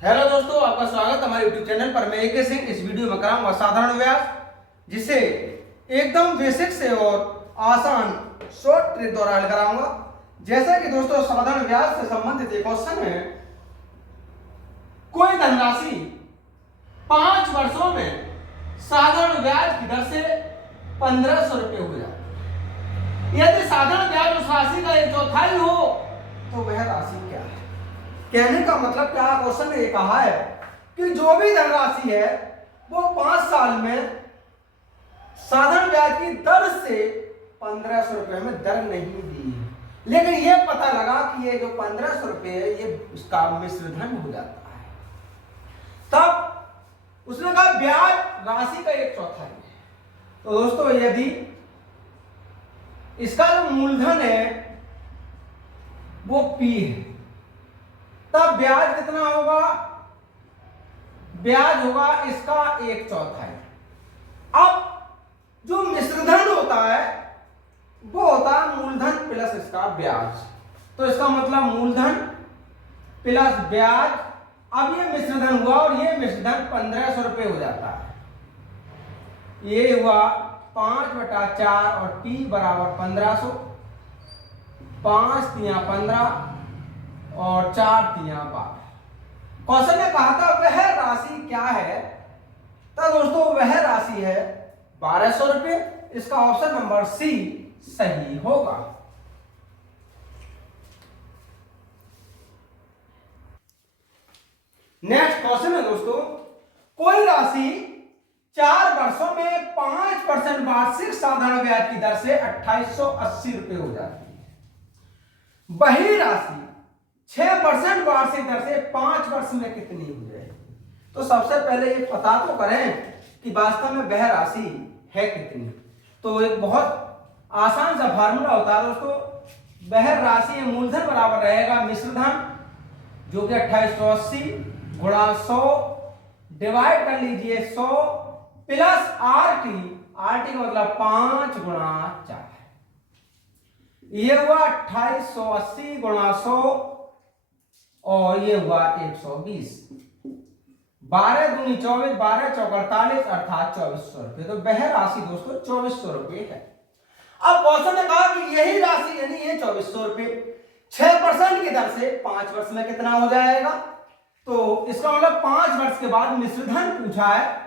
Hello दोस्तों, आपका स्वागत हमारे YouTube चैनल पर। मैं AK सिंह इस वीडियो में कराऊंगा साधारण व्यास, जिसे एकदम बेसिक से और आसान शॉर्ट ट्रिक द्वारा हल कराऊंगा। जैसा कि दोस्तों साधारण व्यास से संबंधित एक क्वेश्चन है, कोई धनराशि 5 वर्षों में साधारण ब्याज की दर से 1500 रुपये हो जाए। यदि साधारण ब्याज उस राशि का 1/4 हो तो वह राशि क्या है? कहने का मतलब क्या, क्वेश्चन ने ये कहा है कि जो भी धनराशि है वो 5 साल में साधारण ब्याज की दर से 1500 रुपए में दर नहीं दी है, लेकिन ये पता लगा कि ये जो 1500 रुपए है ये उसका मिश्रधन हो जाता है। तब उसने कहा ब्याज राशि का 1/4 है। तो दोस्तों यदि इसका जो मूलधन है वो P है, तब ब्याज कितना होगा? ब्याज होगा इसका 1/4। अब जो मिश्रधन होता है वो होता है मूलधन प्लस इसका ब्याज। तो इसका मतलब मूलधन प्लस ब्याज। अब ये मिश्रधन हुआ और ये मिश्रधन 1500 रुपये हो जाता है। ये हुआ 5/4 और T बराबर 1500, 5 तिया 15 और 4 तिया 12। क्वेश्चन ने कहा था वह राशि क्या है? तो दोस्तों वह राशि है 1200 रुपये। इसका ऑप्शन नंबर सी सही होगा। नेक्स्ट क्वेश्चन है दोस्तों, कोई राशि 4 वर्षों में 5% वार्षिक साधारण ब्याज की दर से 2880 रुपये हो जाती है। वही राशि 6% वार्षिक दर से 5 वर्ष में कितनी हो जाएगी? तो सबसे पहले ये पता तो करें कि वास्तव में वह राशि है कितनी। तो एक बहुत आसान सा फार्मूला होता है दोस्तों, वह राशि मूलधन बराबर रहेगा मिश्रधन, जो कि 2880 गुणा 100 डिवाइड कर लीजिए 100 प्लस RT का मतलब 5 गुणा 4। ये हुआ 2880 गुणा 100 और ये हुआ 120। 12 दूनी 24, 12 चौक 48 अर्थात 2400 रुपये। तो वह राशि दोस्तों 2400 रुपये है। अब क्वेश्चन ने कहा कि यही राशि यानी ये 2400 रुपये 6% की दर से 5 वर्ष में कितना हो जाएगा? तो इसका मतलब 5 वर्ष के बाद मिश्रधन पूछा है,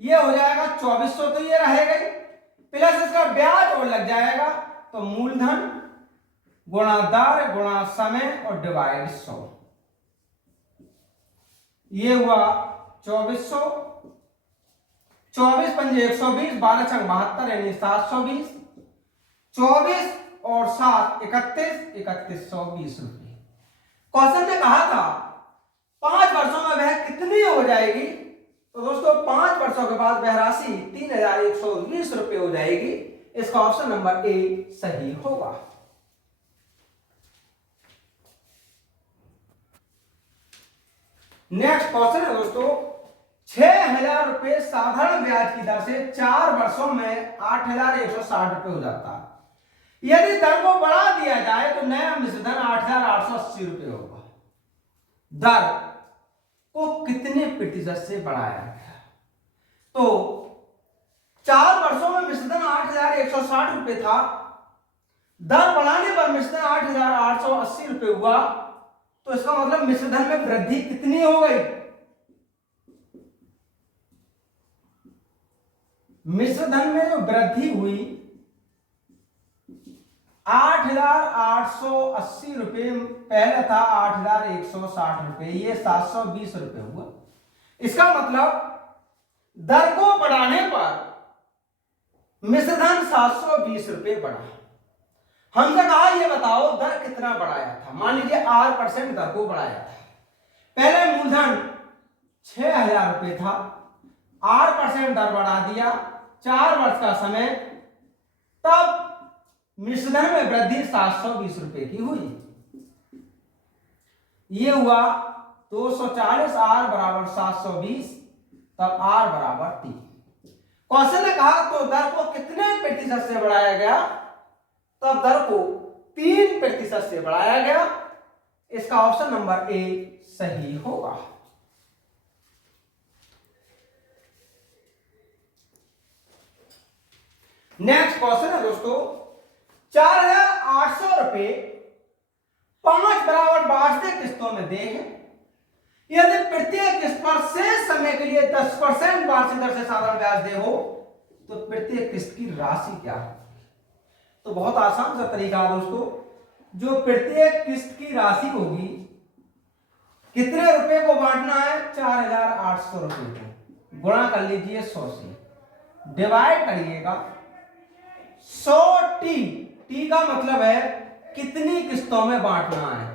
ये हो जाएगा 2400, तो ये रहेगा ही, प्लस इसका ब्याज और लग जाएगा। तो मूलधन गुणा दर गुणा समय और डिवाइड 100। ये हुआ 2400, 24 पंजे 120, 12 छंग 72 यानी 720, 24 और 7 31, 3120 रुपये। क्वेश्चन ने कहा था 5 वर्षों में वह कितनी हो जाएगी? तो दोस्तों 5 वर्षों के बाद वह राशि 3120 रुपये हो जाएगी। इसका ऑप्शन नंबर ए सही होगा। नेक्स्ट क्वेश्चन है दोस्तों, 6000 रुपये साधारण ब्याज की दर से 4 वर्षों में 8160 रुपये हो जाता है। यदि दर को बढ़ा दिया जाए तो नया मिश्रधन 8880 रुपये होगा। दर को कितने प्रतिशत से बढ़ाया गया? तो 4 वर्षों में मिश्रधन 8160 रुपये था, दर बढ़ाने पर मिश्रधन 8880 रुपये हुआ। तो इसका मतलब मिश्रधन में वृद्धि कितनी हो गई? मिश्रधन में जो वृद्धि हुई 8880 रुपये, पहले था 8160 रुपये, ये 720 रुपये हुआ। इसका मतलब दर को बढ़ाने पर मिश्रधन 720 रुपये बढ़ा। हमसे कहा ये बताओ दर कितना बढ़ाया था? मान लीजिए 8% दर को बढ़ाया था। पहले मूलधन 6000 रुपये था, 8% दर बढ़ा दिया, 4 वर्ष का समय, तब मिश्रधन में वृद्धि 720 रुपये की हुई। ये हुआ 240, R बराबर 720, तब R बराबर 3। क्वेश्चन ने कहा तो दर को कितने प्रतिशत से बढ़ाया गया? तब दर को 3% से बढ़ाया गया। इसका ऑप्शन नंबर ए सही होगा। नेक्स्ट क्वेश्चन है दोस्तों, 4,800 रुपए 5 बराबर वार्षिक किस्तों में देय है। यदि प्रत्येक किस्त पर शेष समय के लिए 10% वार्षिक दर से साधारण ब्याज देय हो तो प्रत्येक किस्त की राशि क्या है? तो बहुत आसान सा तरीका है दोस्तों, जो प्रत्येक किस्त की राशि होगी, कितने रुपए को बांटना है? 4,800 रुपए को गुणा कर लीजिए 100 से, डिवाइड करिएगा 100 टी का मतलब है कितनी किस्तों में बांटना है।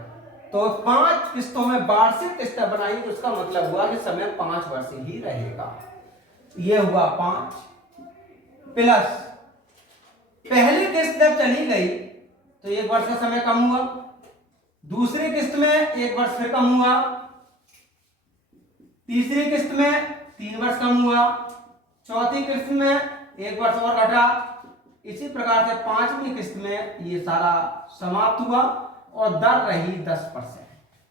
तो 5 किस्तों में वार्षिक किस्त बनाई तो उसका मतलब हुआ कि समय 5 वर्ष ही रहेगा। ये हुआ 5 प्लस पहली किस्त जब चली गई तो 1 वर्ष का समय कम हुआ, दूसरी किस्त में 1 वर्ष फिर कम हुआ, तीसरी किस्त में 3 वर्ष कम हुआ, चौथी किस्त में 1 वर्ष और घटा। इसी प्रकार से 5वीं किस्त में ये सारा समाप्त हुआ और दर रही 10%।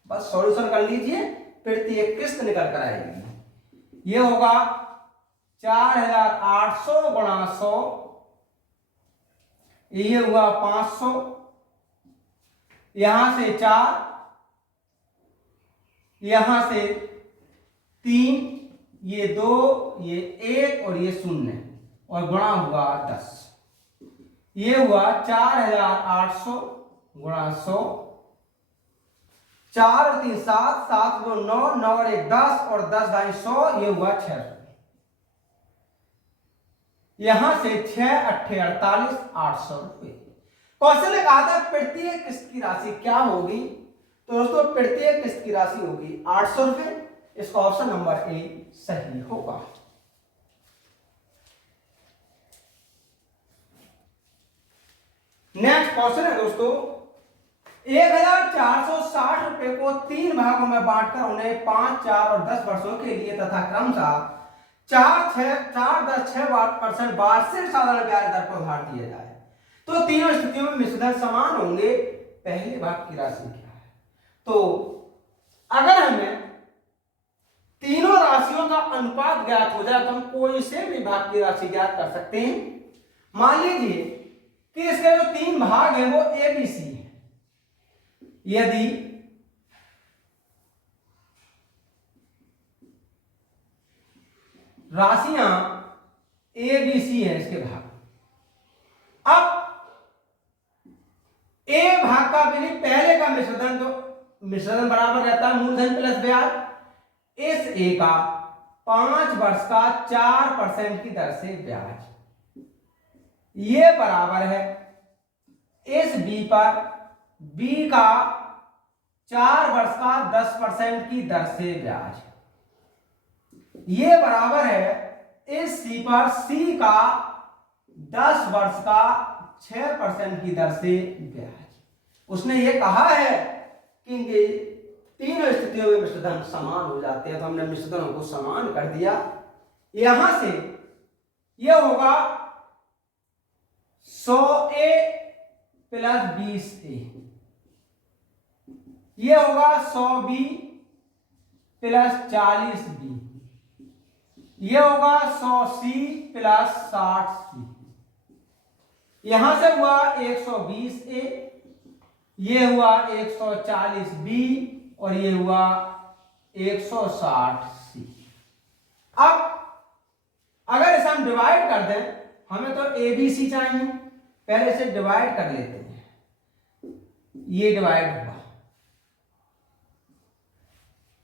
बस सॉल्यूशन कर लीजिए, प्रत्येक किस्त निकल कर आएगी। ये होगा 4,800 गुणा 100, ये हुआ 500, यहां से 4, यहां से 3, ये 2, ये 1 और ये 0 और गुणा हुआ 10। ये हुआ 4,800 गुणा 100, 4 और 3 7, 7 2 9, 9 और 1 10 और 10 ढाई 100, ये हुआ 600। यहां से 6 8 48 800 रुपए। क्वेश्चन ने कहा था प्रत्येक किस्त की राशि क्या होगी? तो दोस्तों प्रत्येक किस्त की राशि होगी 800 रुपए। इसका ऑप्शन नंबर ए सही होगा। नेक्स्ट क्वेश्चन है दोस्तों, 1,460 रुपए को 3 भागों में बांटकर उन्हें 5, 4 और 10 वर्षों के लिए तथा क्रमशः 4.6% वार्षिक साधारण ब्याज दर पर उधार दिया जाए तो तीनों स्थितियों में मिश्रधन समान होंगे। पहले भाग की राशि क्या है? तो अगर हमें तीनों राशियों का अनुपात ज्ञात हो जाए तो हम कोई से भी भाग की राशि ज्ञात कर सकते हैं। मान लीजिए कि इसके जो 3 भाग हैं वो ABC है। यदि राशियां ABC है इसके भाग, अब ए भाग का पहले का मिश्रधन, तो मिश्रधन बराबर रहता है मूलधन प्लस ब्याज। इस ए का 5 वर्ष का 4% की दर से ब्याज, ये बराबर है इस बी पर बी का 4 वर्ष का 10% की दर से ब्याज, ये बराबर है इस सी पर सी का 10 वर्ष का 6% की दर से ब्याज। उसने ये कहा है कि तीनों स्थितियों में मिश्रधन समान हो जाते हैं, तो हमने मिश्रधनों को समान कर दिया। यहां से यह होगा 100A प्लस 20A, यह होगा 100B प्लस 40B, यह होगा 100C प्लस 60C, यहां से हुआ 120A, ये हुआ 140B और ये हुआ 160C। अब अगर इसे हम डिवाइड कर दें, हमें तो ABC चाहिए, पहले से डिवाइड कर लेते हैं। ये डिवाइड हुआ,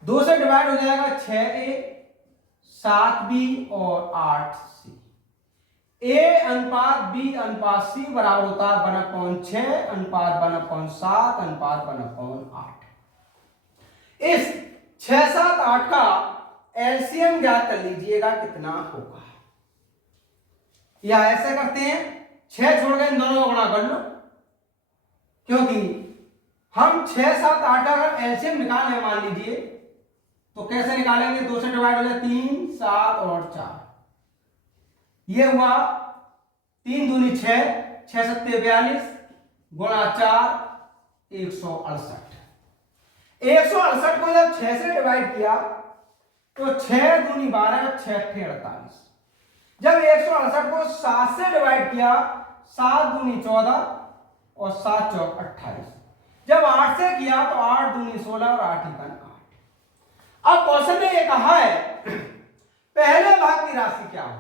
2 से डिवाइड हो जाएगा 6A 7B और 8C। A अनुपात B अनुपात C बराबर होता है 1/6 अनुपात 1/7 अनुपात 1/8। इस 6 7 8 का एलसीएम ज्ञात कर लीजिएगा कितना होगा। या ऐसे करते हैं, 6 छोड़ गए, इन दोनों को गुणा कर लो, क्योंकि हम 6 7 8 का अगर एलसीएम निकालें मान लीजिए तो कैसे निकालेंगे? 2 से डिवाइड हो जाए 3 7 और 4, ये हुआ 3 दूनी 6, 6 7 42 गुणा 4 168। 168 को जब 6 से डिवाइड किया तो 6 दूनी 12 6 8 48, जब 168 को 7 से डिवाइड किया, 7 दूनी 14 और 7 चौक 28। जब 8 से किया तो 8 दूनी 16 और 8 एकम 8। अब क्वेश्चन में ये कहा है पहले भाग की राशि क्या हो,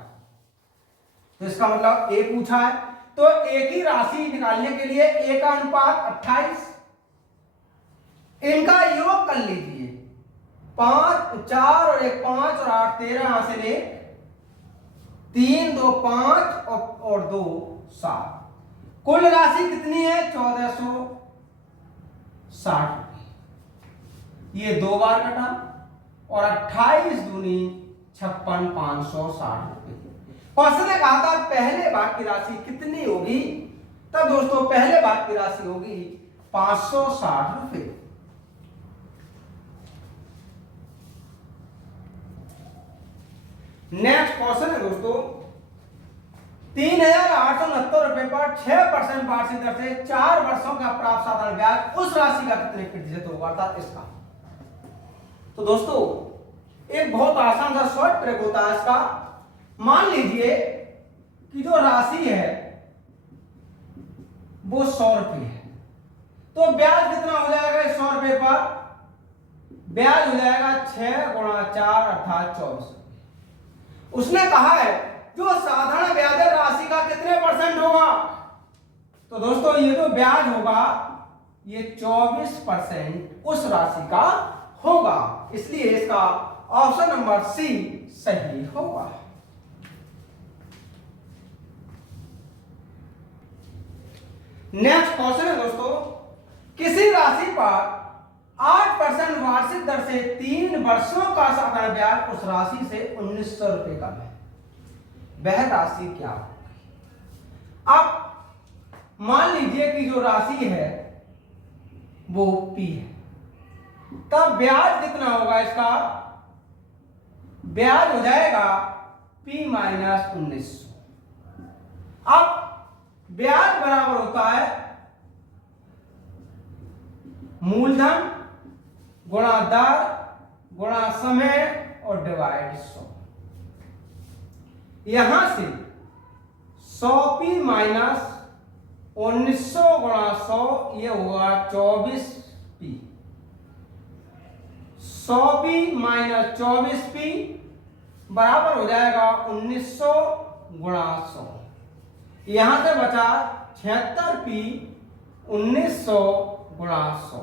तो इसका मतलब ए पूछा है, तो एक ही राशि निकालने के लिए ए का अनुपात 28, इनका योग कर लीजिए, 5 4 और 1 5 और 8 13, यहां से ले 3 2 5 और 2 7, कुल राशि कितनी है 1460 रुपए। ये 2 बार कटा और 28 दूनी 56 560 रुपए। क्वेश्चन ने कहा था पहले भाग की राशि कितनी होगी, तब दोस्तों पहले भाग की राशि होगी 560 रुपए। नेक्स्ट क्वेश्चन है दोस्तों 3869 रुपए पर 6% वार्षिक दर से 4 वर्षों का प्राप्त साधारण ब्याज उस राशि का कितने प्रतिशत होगा, अर्थात इसका। तो दोस्तों एक बहुत आसान सा शॉर्ट ट्रिक होता है इसका। मान लीजिए कि जो राशि है वो 100 रुपए है, तो ब्याज कितना हो जाएगा 100 रुपए पर, ब्याज हो जाएगा 6 गुणा 4 अर्थात 24। उसने कहा है जो साधारण ब्याज राशि का कितने परसेंट होगा, तो दोस्तों ये जो ब्याज होगा ये 24% उस राशि का होगा, इसलिए इसका ऑप्शन नंबर सी सही होगा। नेक्स्ट क्वेश्चन है दोस्तों किसी राशि पर 8% वार्षिक दर से 3 वर्षों का साधारण ब्याज उस राशि से 1900 रुपए का है, वह राशि क्या होगी। अब मान लीजिए कि जो राशि है वो P है, तब ब्याज कितना होगा इसका, ब्याज हो जाएगा P माइनस 1900। अब ब्याज बराबर होता है मूलधन गुणा दर गुणा समय और डिवाइड 100। यहां से 100p माइनस 1900 गुणा 100 ये होगा 24p, 100p माइनस 24p बराबर हो जाएगा 1900 गुणा 100। यहां से बचा 76p 1900 गुणा 100,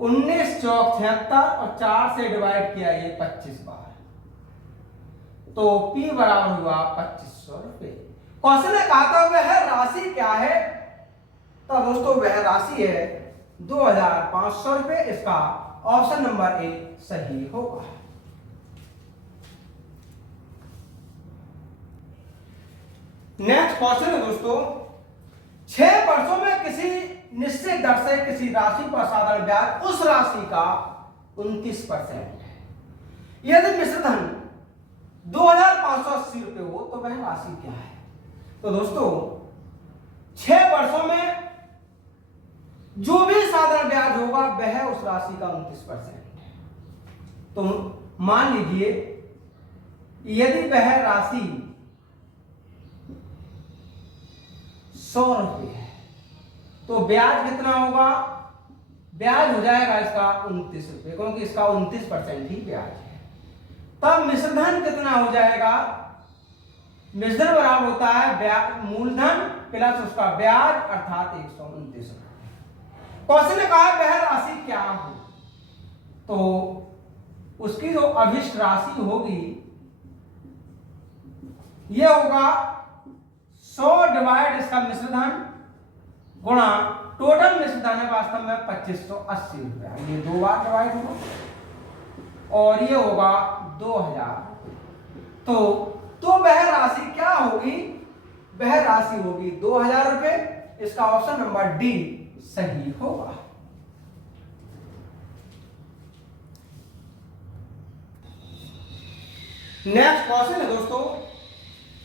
19 चौक 76 और 4 से डिवाइड किया ये 25 बार, तो P बराबर हुआ 2500 रुपए। क्वेश्चन ने कहा था वह राशि क्या है, तो दोस्तों वह राशि है 2500 रुपए, इसका ऑप्शन नंबर ए सही होगा। नेक्स्ट क्वेश्चन है दोस्तों 6 वर्षों में किसी निश्चित दर से किसी राशि पर साधारण ब्याज उस राशि का 29% है। यदि मिश्रधन 2580 रुपए हो तो वह राशि क्या है, तो दोस्तों 6 वर्षों में जो भी साधारण ब्याज होगा वह उस राशि का 29% है। तो मान लीजिए यदि वह राशि 100 रुपये है तो ब्याज कितना होगा, ब्याज हो जाएगा इसका 29 रुपये, क्योंकि इसका 29% ही ब्याज है। तब मिश्रधन कितना हो जाएगा, मिश्रधन बराबर होता है मूलधन प्लस उसका ब्याज अर्थात 129 रुपये। क्वेश्चन ने कहा वह राशि क्या हो, तो उसकी जो अभिष्ट राशि होगी यह होगा 100 डिवाइड इसका मिश्रधन गुणा टोटल मिश्रधन है वास्तव में 2580 रुपया, ये 2 बार डिवाइड होगा और ये होगा 2000। तो वह राशि क्या होगी, वह राशि होगी 2000 रुपए, इसका ऑप्शन नंबर डी सही होगा। नेक्स्ट क्वेश्चन है दोस्तों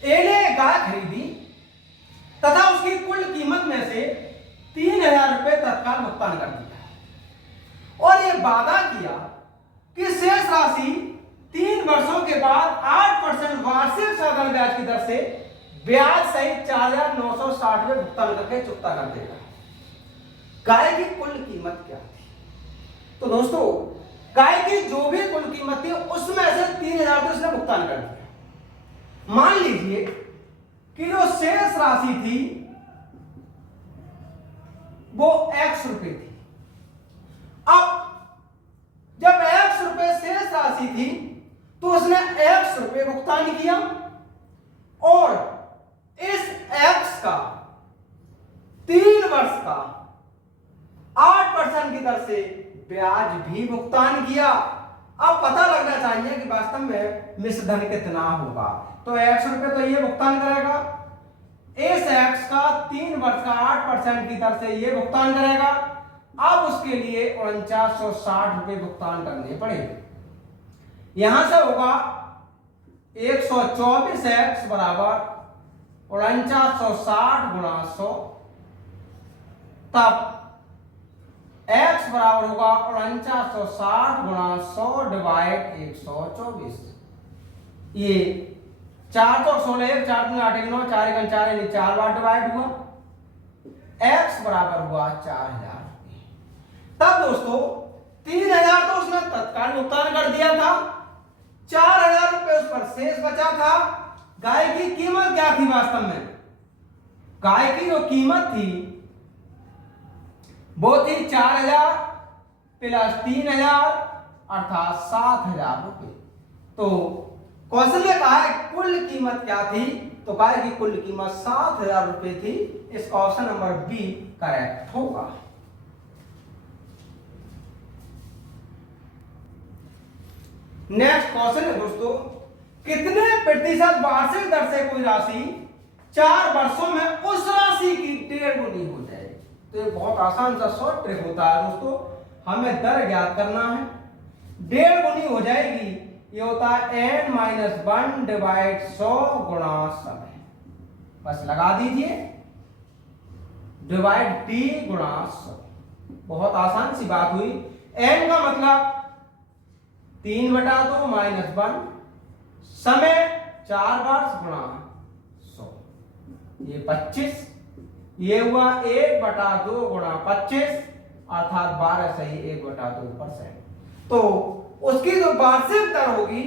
ए ने गाय खरीदी तथा उसकी कुल कीमत में से 3000 रुपए तत्काल भुगतान कर दिया और यह वादा किया कि शेष राशि 3 वर्षों के बाद 8% वार्षिक साधारण ब्याज की दर से ब्याज सहित 4,960 रुपए भुगतान करके चुकता कर देगा। गाय की कुल कीमत क्या थी? तो दोस्तों गाय की जो भी कुल कीमत थी उसमें से 3,000 तो इसने भुगतान कर दिया। मान लीजिए कि जो शेष राशि थी वो x रुपए थी। अब जब x रुपए शेष राशि थी तो उसने x रुपए भुगतान किया और इस x का 3 वर्ष का 8% की दर से ब्याज भी भुगतान किया। अब पता लगना चाहिए कि वास्तव में मिश्र धन कितना होगा। तो x रुपए तो ये भुगतान करेगा, इस x का 3 वर्ष का 8% की दर से ये भुगतान करेगा। अब उसके लिए 4960 रुपए भुगतान करने पड़ेंगे। यहां से होगा 124x बराबर 4960 गुणा 100, तब x बराबर होगा 4960 गुणा 100 डिवाइड 124। ये 4 तो 16 4 3 8 9 4 1 4 यानी 4 बार डिवाइड हुआ। x बराबर हुआ 4000। तब दोस्तों 3000 तो उसने तत्काल भुगतान कर दिया था, 4000 रुपए उस पर शेष बचा था। गाय की कीमत क्या थी? वास्तव में गाय की जो कीमत थी वो थी 4000 प्लस 3000 अर्थात 7000 रुपए। तो क्वेश्चन में कहा है कुल कीमत क्या थी? तो गाय की कुल कीमत 7000 रुपए थी। इसका ऑप्शन नंबर बी करेक्ट होगा। नेक्स्ट क्वेश्चन है दोस्तों, कितने प्रतिशत वार्षिक दर से कोई राशि 4 वर्षों में उस राशि की 1.5 गुनी हो जाएगी? तो ये बहुत आसान सा शॉर्ट ट्रिक होता है दोस्तों। हमें दर ज्ञात करना है, 1.5 गुनी हो जाएगी। ये होता है n-1 डिवाइड 100 गुणा समय। बस लगा दीजिए डिवाइड t गुणा 100। बहुत आसान सी बात हुई। n का मतलब 3/2 माइनस 1, समय 4 वर्ष गुणा 100, ये 25। ये हुआ 1/2 गुणा 25 अर्थात 12 सही 1/2%। तो उसकी जो वार्षिक दर होगी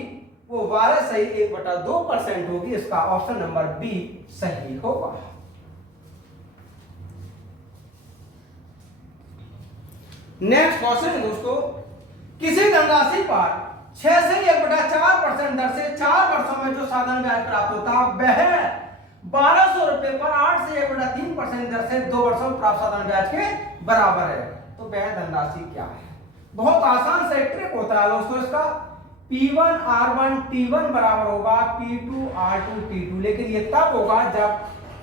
वो 12 सही 1/2% होगी। इसका ऑप्शन नंबर बी सही होगा। नेक्स्ट क्वेश्चन है दोस्तों, किसी धनराशि पर 6 से 1/4% दर से 4 वर्षों में जो साधारण ब्याज प्राप्त होता है वह 1200 रुपए पर 8 से 1/3% दर से 2 वर्षों में प्राप्त साधारण ब्याज के बराबर है। तो वह धनराशि क्या है? बहुत आसान सा ट्रिक होता है दोस्तों इसका। P1 R1 T1 बराबर होगा P2 R2 T2, लेकिन ये तब होगा जब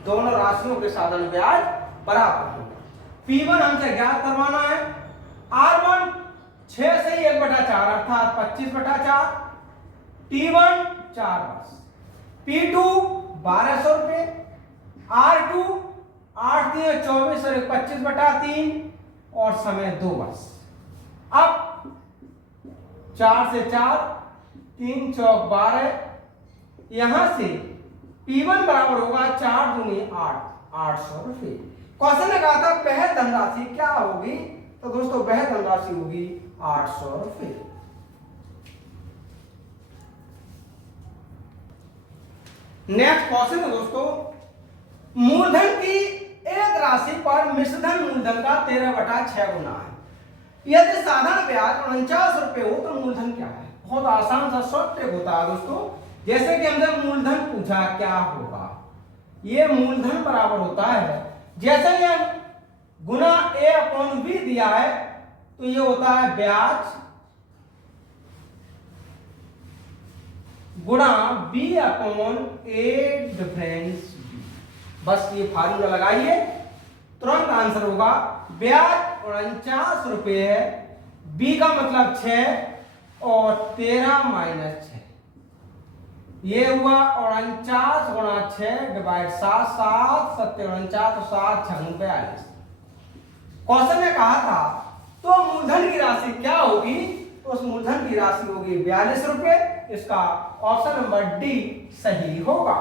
दोनों राशियों के साधारण ब्याज बराबर होगा। P1 हमसे ज्ञात करवाना है, R1 6 से 1/4 अर्थात 25/4, T1 4 वर्ष, P2 1200 रुपए, R2 8 3 24 और 25/3 और समय 2 वर्ष। अब 4 से 4 3 चौक 12, यहां से P1 बराबर होगा 4 दूनी 8 800 रुपए। क्वेश्चन ने कहा था वह धनराशि क्या होगी? तो दोस्तों वह धनराशि होगी 800 रुपए। नेक्स्ट क्वेश्चन है दोस्तों, मूलधन की एक राशि पर मिश्रधन मूलधन का 13/6 गुना है। यदि साधारण ब्याज 49 रुपए हो तो मूलधन क्या है? बहुत आसान सा शॉर्ट ट्रिक होता है दोस्तों। जैसे कि हमने मूलधन पूछा क्या होगा, ये मूलधन बराबर होता है, जैसे ये गुना A/V दिया है तो ये होता है ब्याज गुणा B/A डिफरेंस B। बस ये फार्मूला लगाइए, तुरंत आंसर होगा। ब्याज 49 रुपए है, B का मतलब 6 और 13 माइनस 6, ये हुआ 49 गुणा 6 डिवाइड 7 7 7 49 तो 7 6 42। क्वेश्चन ने कहा था तो मूलधन की राशि क्या होगी? तो उस मूलधन की राशि होगी 42 रुपए। इसका ऑप्शन नंबर डी सही होगा।